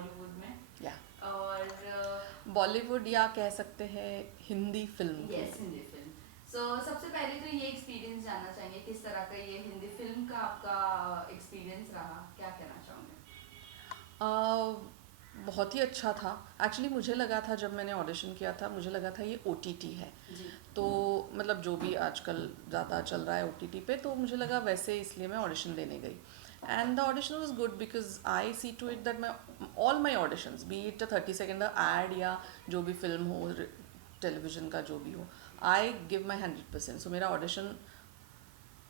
बॉलीवुड में। या और बॉलीवुड या कह सकते हैं हिंदी फिल्म के यस, लिए। हिंदी फिल्म। सो सबसे पहले तो ये एक्सपीरियंस जानना चाहेंगे, किस तरह का ये हिंदी फिल्म का आपका एक्सपीरियंस रहा, क्या कहना चाहोगे? बहुत ही अच्छा था। एक्चुअली मुझे लगा था जब मैंने ऑडिशन किया था, मुझे लगा था ये ओटीटी है, जी। तो मतलब जो भी आजकल ज़्यादा चल रहा है ओटीटी पे, तो मुझे लगा वैसे, इसलिए मैं ऑडिशन देने गई। And the audition was good because I see to it that my all my auditions, be it 30 second ad या जो भी फिल्म हो, टेलीविज़न का जो भी हो, आई गिव माई 100%। सो मेरा ऑडिशन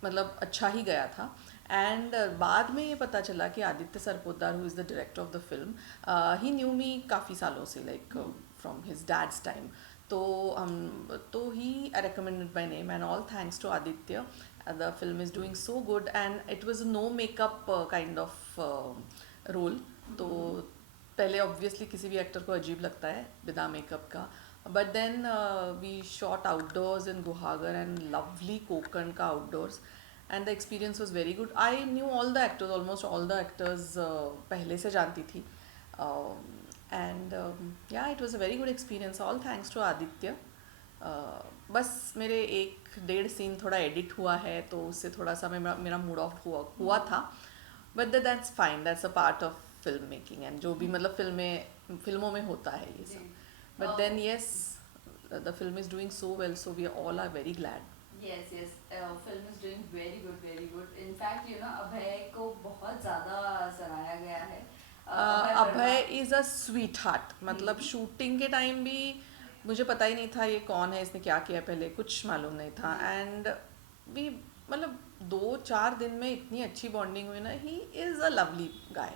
मतलब अच्छा ही गया था। एंड बाद में ये पता चला कि Aditya Sarpotdar, who is the director of the film, he knew me काफ़ी सालों से, like from his dad's time. तो he recommended my name and all thanks to Aditya. The film is doing so good and it was no makeup kind of role. तो पहले obviously किसी भी actor को अजीब लगता है बिना मेकअप का, but then we shot outdoors in Guhagar and lovely Konkan का outdoors, and the experience was very good. I knew all the actors, almost all the actors पहले से जानती थी। And yeah it was a very good experience, all thanks to Aditya. बस मेरे 1-1.5 scene थोड़ा edit हुआ है, तो उससे थोड़ा सा मेरा मूड ऑफ हुआ था, but that's fine, that's a part of film making, and जो भी मतलब फिल्मों में होता है ये जी। सब। But then yes, the film is doing so well, so we all are very glad. Yes yes, film is doing very good, very good. In fact Abhay को बहुत ज़्यादा सराहा गया है। Abhay Verma. Abhay is a sweetheart, मतलब शूटिंग के टाइम भी मुझे पता ही नहीं था ये कौन है, इसने क्या किया, पहले कुछ मालूम नहीं था। एंड वी मतलब 2-4 दिन में इतनी अच्छी बॉन्डिंग हुई ना, ही इज़ अ लवली गाय।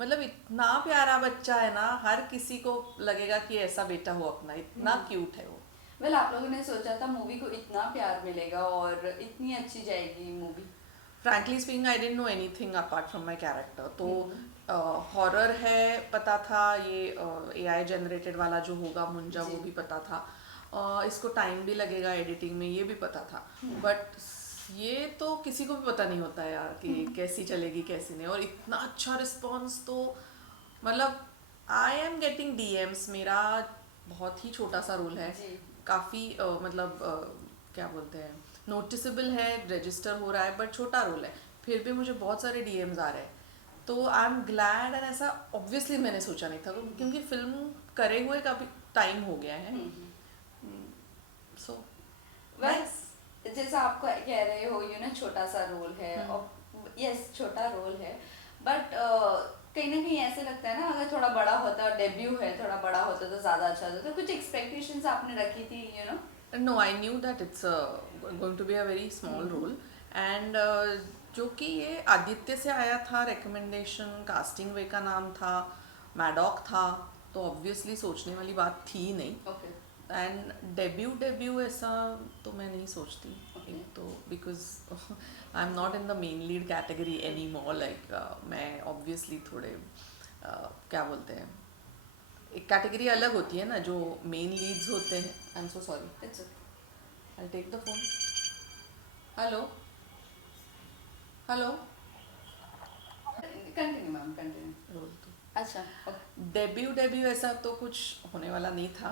मतलब इतना प्यारा बच्चा है ना, हर किसी को लगेगा कि ऐसा बेटा हो अपना, इतना क्यूट है वो। वेल, आप लोगों ने सोचा था मूवी को इतना प्यार मिलेगा और इतनी अच्छी जाएगी movie? Frankly speaking I didn't know anything apart from my character. तो हॉरर है पता था, ये एआई जनरेटेड वाला जो होगा मुंजा, जी। वो भी पता था। इसको टाइम भी लगेगा एडिटिंग में, ये भी पता था। बट ये तो किसी को भी पता नहीं होता है यार कि कैसी चलेगी कैसी नहीं, और इतना अच्छा रिस्पॉन्स। तो मतलब आई एम गेटिंग डीएम्स। मेरा बहुत ही छोटा सा रोल है, जी। काफ़ी मतलब क्या बोलते हैं, नोटिसेबल है, रजिस्टर हो रहा है, बट छोटा रोल है, फिर भी मुझे बहुत सारे डीएम्स आ रहे हैं। तो आई एम ग्लैड, एंड ऐसा ऑब्वियसली मैंने सोचा नहीं था, क्योंकि फिल्म करे हुए काफ़ी टाइम हो गया है। सो बस, नाइस। जैसा आप कह रहे हो छोटा सा रोल है, और यस, छोटा रोल है, बट कहीं ना कहीं ऐसे लगता है ना, अगर थोड़ा बड़ा होता, डेब्यू है, थोड़ा बड़ा होता तो ज़्यादा अच्छा होता। तो कुछ एक्सपेक्टेशंस आपने रखी थी? No, I knew that it's going to be a very small role, and जो कि ये आदित्य से आया था रिकमेंडेशन, कास्टिंग वे का नाम था, मैडॉक था, तो ऑब्वियसली सोचने वाली बात थी ही नहीं। ओके। एंड डेब्यू डेब्यू ऐसा तो मैं नहीं सोचती। ओके। एक तो because I am not in the main lead category any more, like मैं ऑब्वियसली थोड़े क्या बोलते हैं, एक कैटेगरी अलग होती है ना जो मेन लीड्स होते हैं। I am so sorry, it's I take the phone. Hello, hello. Okay, continue ma'am, continue. Role तो अच्छा, ओके। डेब्यू डेब्यू ऐसा तो कुछ होने वाला नहीं था,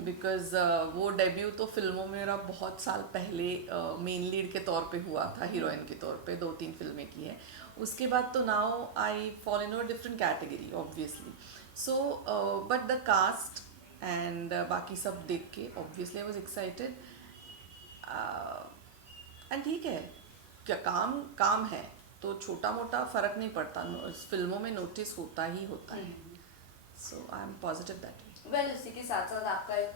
बिकॉज वो डेब्यू तो फिल्मों में मेरा बहुत साल पहले मेन लीड के तौर पे हुआ था, हीरोइन के तौर पे 2-3 फिल्में की है। उसके बाद तो now I fall in a different category obviously. So but the cast and बाकी सब देख के obviously I was excited. And ठीक है, क्या काम काम है, तो छोटा मोटा फ़र्क नहीं पड़ता, फिल्मों में नोटिस होता ही होता है। So I am positive that way. Well, उसी के साथ साथ आपका एक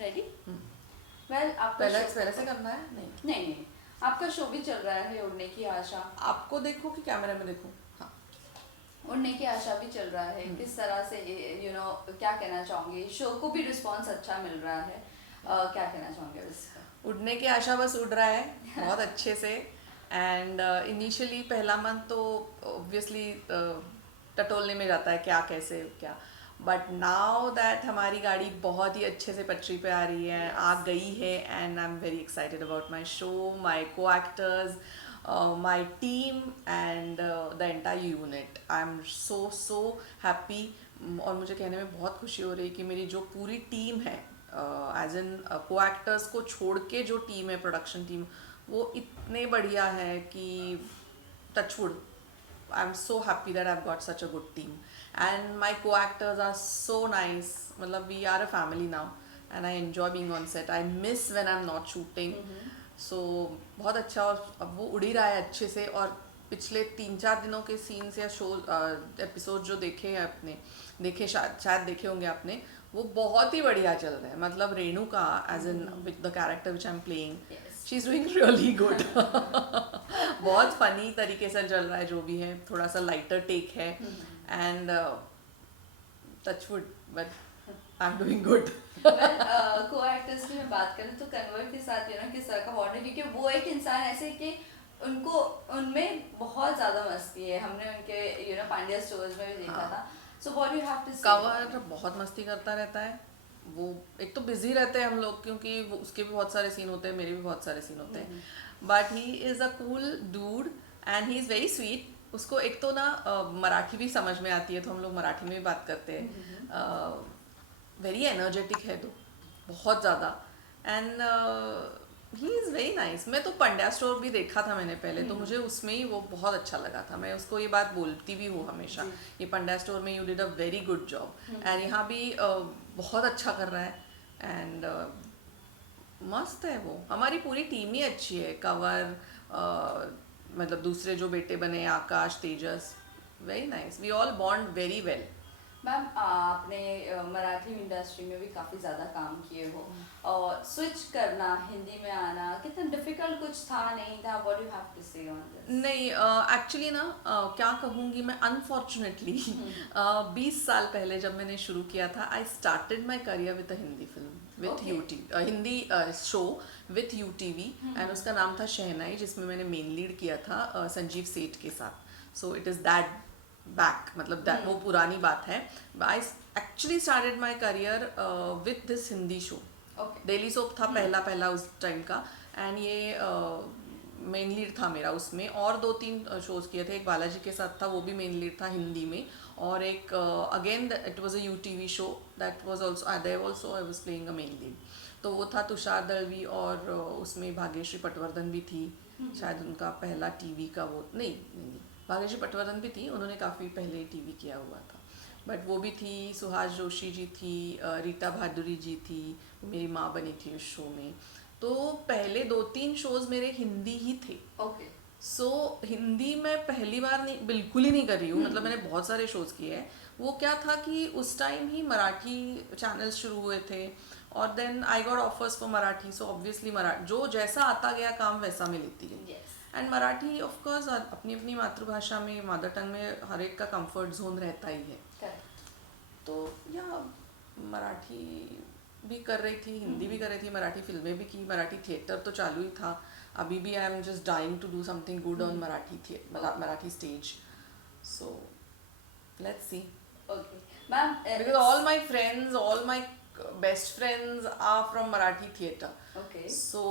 रेडी। वेल, आपका पहले शो पहले से करना है नहीं? नहीं नहीं, आपका शो भी चल रहा है, उड़ने की आशा। आपको देखो कि कैमरे में देखो? हाँ। उड़ने की आशा भी चल रहा है, किस तरह से क्या कहना चाहोंगे? शो को भी रिस्पांस अच्छा मिल रहा है, क्या कहना चाहोंगे इसका? उड़ने की आशा बस उड़ रहा है बहुत अच्छे से। एंड इनिशियली पहला मंथ तो ऑब्वियसली टटोलने में जाता है, क्या कैसे क्या, बट नाउ दैट हमारी गाड़ी बहुत ही अच्छे से पटरी पे आ रही है, Yes. आ गई है, and I am very excited about my show, my co-actors, my team and the entire unit. I'm so happy. और मुझे कहने में बहुत खुशी हो रही है कि मेरी जो पूरी टीम है, एज इन को एक्टर्स को छोड़ के जो टीम है, प्रोडक्शन टीम, वो इतने बढ़िया है कि touchwood, I'm so happy that I've got such a good team. And my co-actors are so nice. मतलब we are a family now. And I enjoy being on set. I miss when I'm not shooting. So बहुत अच्छा, और अब वो उड़ ही रहा है अच्छे से. और पिछले 3-4 दिनों के सीन्स या शो एपिसोड जो देखे हैं अपने, देखे शायद देखे होंगे आपने, वो बहुत ही बढ़िया चल रहे हैं. मतलब Renuka as in with the character which I am playing, she is doing really good. बहुत फनी तरीके से चल रहा है जो भी है, थोड़ा सा लाइटर टेक है. And touchwood, but I am doing good. को एक्टर्स की मैं बात करूँ तो कन्वर्ट के साथ किस तरह का बॉन्ड है, क्योंकि वो एक इंसान ऐसे कि उनको उनमें बहुत ज़्यादा मस्ती है. हमने उनके पांड्या स्टोर्स में भी देखा था. So what you have to say? कवर बहुत मस्ती करता रहता है वो. एक तो बिजी रहते हैं हम लोग, क्योंकि वो उसके भी बहुत सारे सीन होते हैं, मेरे भी बहुत सारे सीन होते हैं. But he is a cool dude and he is very sweet. उसको एक तो ना मराठी भी समझ में आती है, तो हम लोग मराठी में भी बात करते हैं. वेरी एनर्जेटिक है तो, बहुत ज़्यादा. And he is very nice. मैं तो पंड्या स्टोर भी देखा था मैंने पहले, तो मुझे उसमें ही वो बहुत अच्छा लगा था. मैं उसको ये बात बोलती भी हूँ हमेशा, ये पंड्या स्टोर में you did a very good job. And यहाँ भी बहुत अच्छा कर रहा है. एंड मस्त है वो. हमारी पूरी टीम ही अच्छी है. कवर, मतलब दूसरे जो बेटे बने, Akash, Tejas, very nice. We all bond very well. Ma'am आपने मराठी इंडस्ट्री में भी काफ़ी ज़्यादा काम किए हो, और स्विच करना, हिंदी में आना कितना डिफिकल्ट कुछ था नहीं था? व्हाट यू हैव टू से ऑन दिस? नहीं, एक्चुअली ना क्या कहूँगी मैं, अनफॉर्चुनेटली 20 साल पहले जब मैंने शुरू किया था, I started my career with a Hindi film with UTV, Hindi show with UTV. And उसका नाम था शहनाई, जिसमें मैंने मेन लीड किया था संजीव सेठ के साथ. So it is that back, मतलब that वो पुरानी बात है. I actually started my career with this Hindi show. Daily soap था पहला उस टाइम का. एंड ये मेन लीड था मेरा उसमें. और 2-3 शोज़ किए थे. एक बालाजी के साथ था, वो भी मेन लीड था हिंदी में. और एक again it was a UTV show, that was also there also I was playing a main lead. तो वो था तुषार दलवी, और उसमें भाग्यश्री पटवर्धन भी थी. शायद उनका पहला टीवी का वो नहीं, भाग्यश्री पटवर्धन भी थी, उन्होंने काफ़ी पहले टीवी किया हुआ था. बट वो भी थी. सुहास जोशी जी थी, रीता भादुरी जी थी, मेरी माँ बनी थी उस शो में. तो पहले 2-3 शोज़ मेरे हिंदी ही थे. सो हिंदी में पहली बार नहीं, बिल्कुल ही नहीं कर रही हूँ. मतलब मैंने बहुत सारे शोज़ किए हैं. वो क्या था कि उस टाइम ही मराठी चैनल्स शुरू हुए थे, और then I got offers for Marathi. So obviously Marathi जो जैसा आता गया काम वैसा मैं लेती गई. एंड मराठी ऑफ कोर्स अपनी अपनी मातृभाषा में, मदर टंग में हर एक का कंफर्ट जोन रहता ही है. तो या मराठी भी कर रही थी, हिंदी भी कर रही थी, मराठी फिल्में भी की, मराठी थिएटर तो चालू ही था. अभी भी I am just dying to do something good on Marathi stage. So let's see. Ma'am because all my friends, all my best friends are from Marathi theatre. So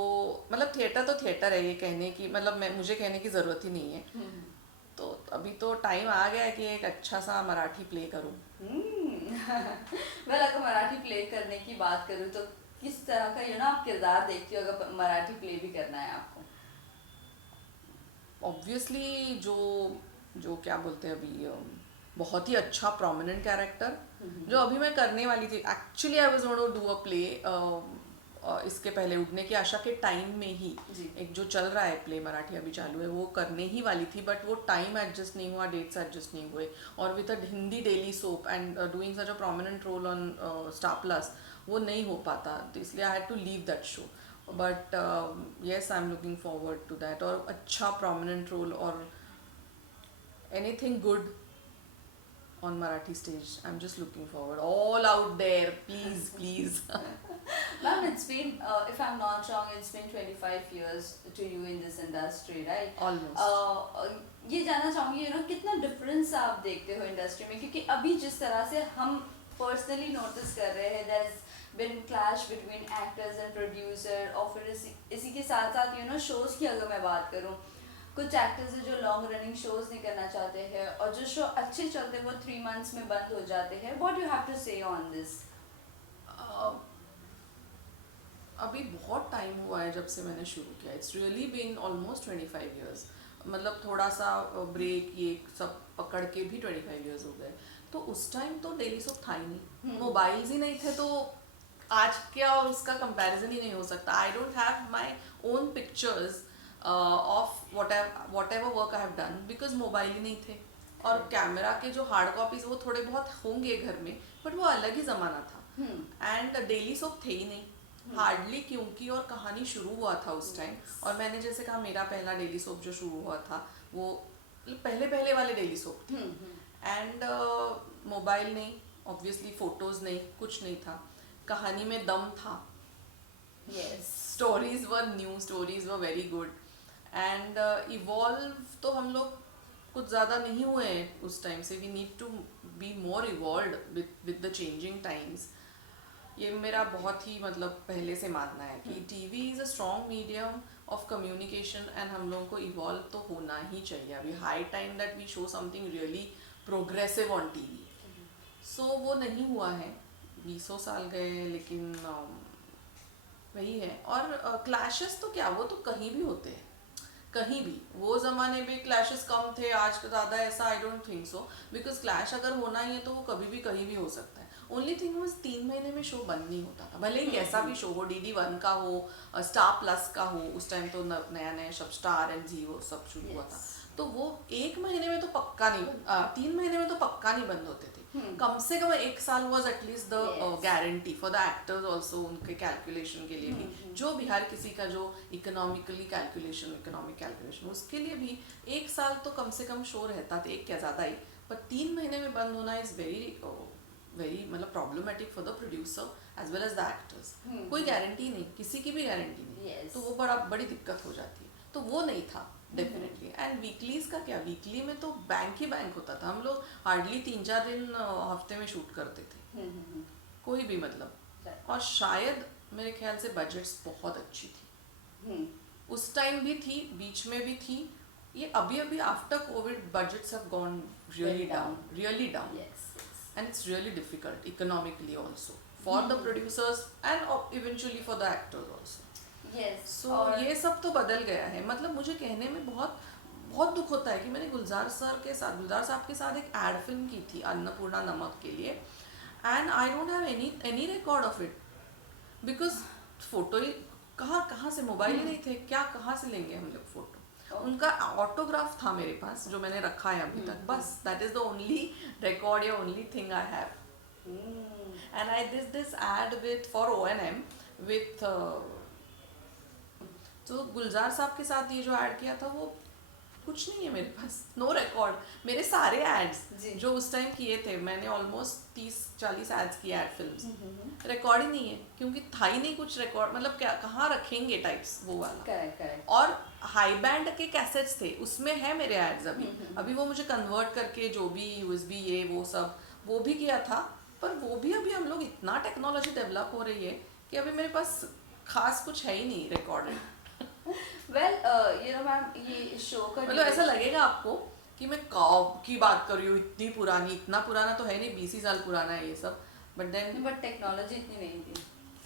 मतलब थिएटर तो थिएटर है, ये कहने की मतलब मुझे कहने की ज़रूरत ही नहीं है. तो अभी तो टाइम आ गया है कि एक अच्छा सा मराठी प्ले करूँ. वेल, अगर मराठी प्ले करने की बात करूँ तो किस तरह का आप किरदार देखती हो अगर मराठी प्ले भी करना है आपको? ऑब्वियसली जो क्या बोलते हैं अभी, बहुत ही अच्छा प्रोमिनेंट कैरेक्टर जो अभी मैं करने वाली थी. Actually I was going to do a play इसके पहले उड़ने की आशा के टाइम में ही. एक जो चल रहा है प्ले मराठी अभी चालू है, वो करने ही वाली थी. बट वो टाइम एडजस्ट नहीं हुआ, डेट्स एडजस्ट नहीं हुए. और with a Hindi daily soap and doing such a prominent role on Star Plus, वो नहीं हो पाता. तो इसलिए I had to leave that show. But yes, I am looking forward to that. और अच्छा प्रोमिनेंट रोल और anything good on Marathi stage. I'm just looking forward. All out there, please. Ma'am, it's been, if I'm not wrong, it's been 25 years to you in this industry, right? Almost. ये जानना चाहूँगी कितना difference आप देखते हो industry में, क्योंकि अभी जिस तरह से हम पर्सनली नोटिस कर रहे हैं, there's been clash between actors and producer, और फिर इसी के साथ साथ शोज़ की अगर मैं बात करूँ, कुछ एक्टर्स हैं जो लॉन्ग रनिंग शोज नहीं करना चाहते हैं और जो शो अच्छे चलते हैं वो 3 months में बंद हो जाते हैं. व्हाट यू हैव टू से ऑन दिस? अभी बहुत टाइम हुआ है जब से मैंने शुरू किया. It's really been almost 25 years. मतलब थोड़ा सा ब्रेक ये सब पकड़ के भी 25 years हो गए. तो उस टाइम तो डेली सोप था ही नहीं, मोबाइल्स ही नहीं थे, तो आज क्या उसका कंपैरिजन ही नहीं हो सकता. I don't have my own pictures of whatever work I have done because mobile ही नहीं थे. और कैमरा के जो हार्ड कॉपीज वो थोड़े बहुत होंगे घर में, बट वो अलग ही ज़माना था. एंड डेली सोप थे ही नहीं हार्डली, क्योंकि और कहानी शुरू हुआ था उस टाइम. और मैंने जैसे कहा मेरा पहला डेली सोप जो शुरू हुआ था वो पहले वाले डेली सोप थे. एंड मोबाइल नहीं, ऑब्वियसली फोटोज नहीं, कुछ नहीं था. कहानी में दम था. Stories were new, stories were very good. And evolve तो हम लोग कुछ ज़्यादा नहीं हुए हैं उस टाइम से. We need to be more evolved with the changing times. ये मेरा बहुत ही मतलब पहले से मानना है कि TV is a strong medium of communication and हम लोगों को इवॉल्व तो होना ही चाहिए. अभी high time that we show something really progressive on TV. So वो नहीं हुआ है. 20 साल गए, लेकिन वही है. और क्लैशेस तो क्या, वो तो कहीं भी होते हैं, कहीं भी. वो ज़माने में क्लैशेस कम थे, आज ज़्यादा ऐसा I don't think so. Because clash अगर होना ही है तो वो कभी भी कहीं भी हो सकता है. ओनली थिंग वो 3 महीने में शो बंद नहीं होता था, भले ही कैसा भी शो हो, DD1 का हो, स्टार प्लस का हो. उस टाइम तो नया नया सब स्टार एंड जियो सब शुरू हुआ था. तो वो 1 महीने में तो पक्का नहीं, 3 महीने में तो पक्का नहीं बंद होते थे. कम से कम 1 साल was at least the guarantee for the actors also, उनके कैलकुलेशन के लिए भी. जो भी हर किसी का जो इकोनॉमिक कैलकुलेशन उसके लिए भी 1 साल तो कम से कम शो रहता था. 1 क्या ज़्यादा ही. पर 3 महीने में बंद होना इज़ वेरी मतलब problematic for the producer as well as the actors. कोई गारंटी नहीं, किसी की भी गारंटी नहीं. तो वो बड़ी दिक्कत हो जाती है. तो वो नहीं था डेफिनेटली. एंड वीकलीज का क्या, वीकली में तो बैंक ही बैंक होता था. हम लोग हार्डली 3-4 दिन हफ्ते में शूट करते थे, कोई भी मतलब. और शायद मेरे ख्याल से बजट्स बहुत अच्छी थी. उस टाइम भी थी, बीच में भी थी. ये अभी after Covid budgets have gone really down. And it's really difficult economically also for the producers and eventually for the actors also. So ये सब तो बदल गया है. मतलब मुझे कहने में बहुत दुख होता है कि मैंने गुलजार साहब के साथ एक एड फिल्म की थी अन्नपूर्णा नमक के लिए, and I don't have any record of it because photo ही कहाँ से, मोबाइल ही नहीं थे, क्या कहाँ से लेंगे हम लोग फोटो. उनका ऑटोग्राफ था मेरे पास जो मैंने रखा है अभी तक, बस. That is the only record या only thing I have. And I this ad with for O&M with तो गुलजार साहब के साथ ये जो ऐड किया था वो कुछ नहीं है मेरे पास. No record. मेरे सारे एड्स जो उस टाइम किए थे, मैंने ऑलमोस्ट 30-40 एड्स किए एड फिल्म्स, रिकॉर्ड ही नहीं है क्योंकि था ही नहीं कुछ रिकॉर्ड. मतलब क्या कहाँ रखेंगे टाइप्स वो वाला. करेक्ट. और हाई बैंड के कैसेट्स थे, उसमें है मेरे एड्स अभी वो मुझे कन्वर्ट करके जो भी USB ये वो सब वो भी किया था. पर वो भी अभी हम लोग इतना टेक्नोलॉजी डेवलप हो रही है कि अभी मेरे पास खास कुछ है ही नहीं recorded. Well you know ma'am, ये शो का मतलब ऐसा लगेगा आपको कि मैं कब की बात कर रही हूँ, इतना पुराना तो है नहीं, 20 साल पुराना है ये सब. बट टेक्नोलॉजी इतनी नहीं थी.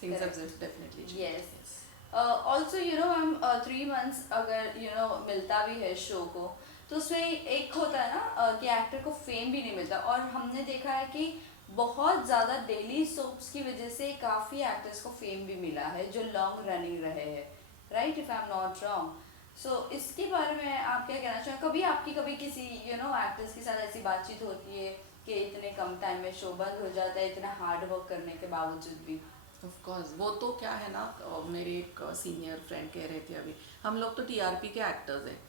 Things have definitely changed. Yes. Also you know ma'am, 3 months अगर यू नो मिलता भी है शो को, तो उसमें एक होता है ना कि एक्टर को फेम भी नहीं मिलता. और हमने देखा है कि बहुत ज़्यादा डेली सोप्स की वजह से काफ़ी एक्टर्स को फेम भी मिला है जो लॉन्ग रनिंग रहे हैं. Right, if I am not wrong. So इसके बारे में आप क्या कहना चाहें? कभी किसी यू नो एक्टर्स के साथ ऐसी बातचीत होती है कि इतने कम टाइम में शो बंद हो जाता है इतना हार्ड वर्क करने के बावजूद भी? Of course. वो तो क्या है ना, मेरे एक सीनियर फ्रेंड कह रहे थे अभी, हम लोग तो TRP के एक्टर्स हैं,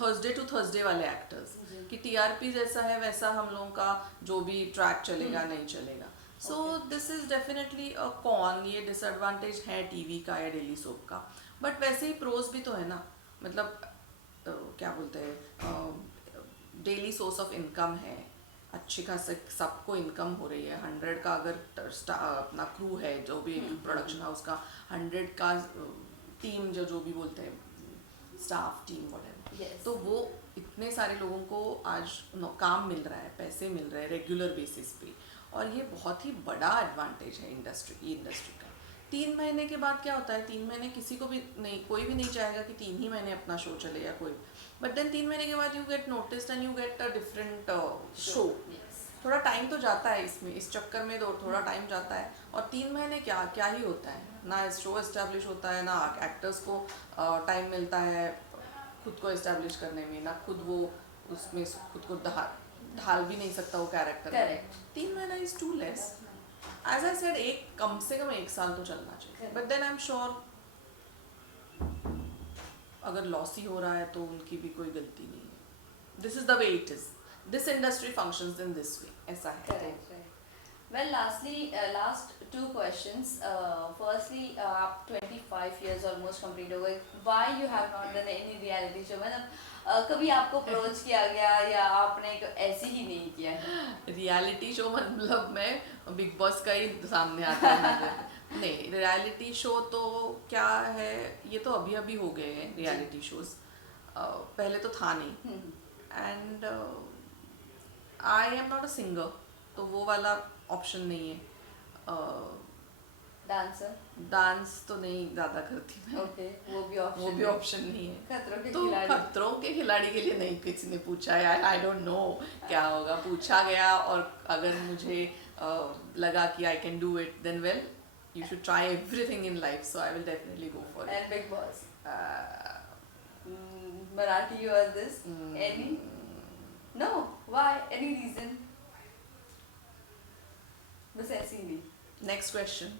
थर्सडे टू थर्सडे वाले एक्टर्स, कि TRP जैसा है वैसा हम लोगों का जो भी ट्रैक चलेगा नहीं चलेगा. So this is definitely a con. ये डिसएडवांटेज है टीवी का या डेली सोप का. बट वैसे ही प्रोज भी तो है ना. मतलब क्या बोलते हैं, डेली सोर्स ऑफ इनकम है, अच्छी खासी सबको इनकम हो रही है. 100 का अगर अपना क्रू है, जो भी प्रोडक्शन हाउस का 100 का टीम जो भी बोलते हैं, स्टाफ टीम वगैरह, Yes. तो वो इतने सारे लोगों को आज काम मिल रहा है, पैसे मिल रहे हैं रेगुलर बेसिस पे, और ये बहुत ही बड़ा एडवांटेज है इंडस्ट्री का। 3 महीने के बाद क्या होता है, 3 महीने किसी को भी नहीं, कोई भी नहीं चाहेगा कि 3 ही महीने अपना शो चले या कोई, बट देन 3 महीने के बाद you get noticed and you get a different show. Yes. थोड़ा टाइम तो जाता है इसमें, इस चक्कर में तो थोड़ा टाइम जाता है, और 3 महीने क्या क्या ही होता है ना, शो एस्टेब्लिश होता है ना, एक्टर्स को टाइम मिलता है खुद को एस्टेब्लिश करने में, ना खुद वो उसमें खुद को ढाल भी नहीं सकता वो कैरेक्टर। Correct. 3 महीना is too less. As I said, एक कम से कम 1 साल तो चलना चाहिए, Correct. But then I am sure अगर लॉस ही हो रहा है तो उनकी भी कोई गलती नहीं है। This is the way it is, this industry functions in this way, ऐसा है। Correct, right. Well, lastly, last two questions. Firstly, आप 25 years almost complete हो गए. Why you have not done any reality show? मतलब कभी आपको approach किया गया या आपने ऐसे ही नहीं किया है? रियलिटी शो मतलब मैं बिग बॉस का ही सामने आता है मुझे। नहीं, रियलिटी शो तो क्या है, ये तो अभी अभी हो गए हैं रियलिटी शोज, पहले तो था नहीं। And I am not a singer, तो वो वाला ऑप्शन नहीं है। डांसर? डांस तो नहीं ज़्यादा करती मैं। ओके, वो भी ऑप्शन वो भी ऑप्शन नहीं है। खतरों के तो खिलाड़ी? खतरों के खिलाड़ी के लिए नहीं किसी ने पूछा है, आई डोंट नो क्या होगा, पूछा गया और अगर मुझे लगा कि I can do it, then well you should try everything in life, so I will definitely go for And Big Boss? Marathi or this? Any? No? Why? Any reason? बस ऐसे ही नहीं. Next question.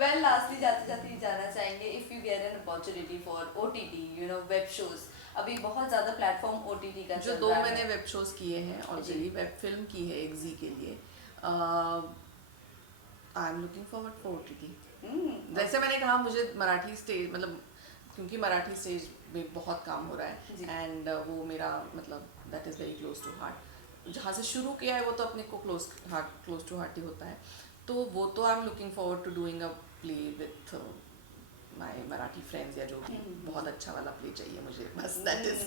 Well, lastly जाते जाते ही जाना चाहेंगे, if you get an opportunity for OTT, you know, web shows, अभी बहुत ज़्यादा प्लेटफॉर्म OTT का जो चल 2 रहा मैंने है. वेब शोज किए हैं ऑलरेडी, वेब फिल्म की है एक जी के लिए, आई am looking forward for OTT। जैसे मैंने कहा, मुझे मराठी स्टेज, मतलब क्योंकि मराठी स्टेज में बहुत काम हो रहा जी. है, एंड वो मेरा मतलब that is very close to heart. जहाँ से शुरू किया है वो तो अपने को क्लोज टू हार्ट ही होता है, तो वो तो I am looking forward to doing a play with my Marathi friends, या जो भी बहुत अच्छा वाला प्ले चाहिए मुझे, बस दैट इज।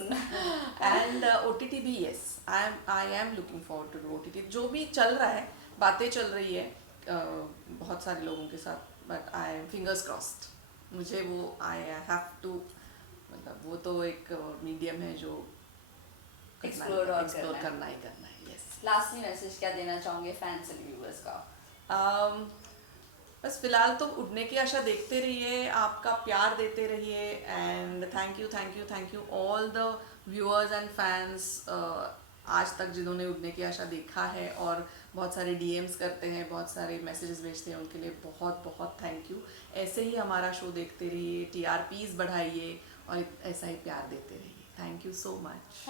एंड OTT भी, yes, I am looking forward to do OTT। जो भी चल रहा है, बातें चल रही है बहुत सारे लोगों के साथ, but I M fingers crossed, मुझे वो आई हैव टू, मतलब वो तो एक मीडियम है जो एक्सप्लोर करना ही करना है। यस। लास्टली मैसेज क्या देना चाहोगे फैंस एंड व्यूअर्स का? बस फिलहाल तो उड़ने की आशा देखते रहिए, आपका प्यार देते रहिए, and thank you all the viewers and fans आज तक जिन्होंने उड़ने की आशा देखा है और बहुत सारे DMs करते हैं, बहुत सारे मैसेजेस भेजते हैं, उनके लिए बहुत बहुत थैंक यू। ऐसे ही हमारा शो देखते रहिए, TRPs बढ़ाइए और ऐसा ही प्यार देते रहिए। Thank you so much.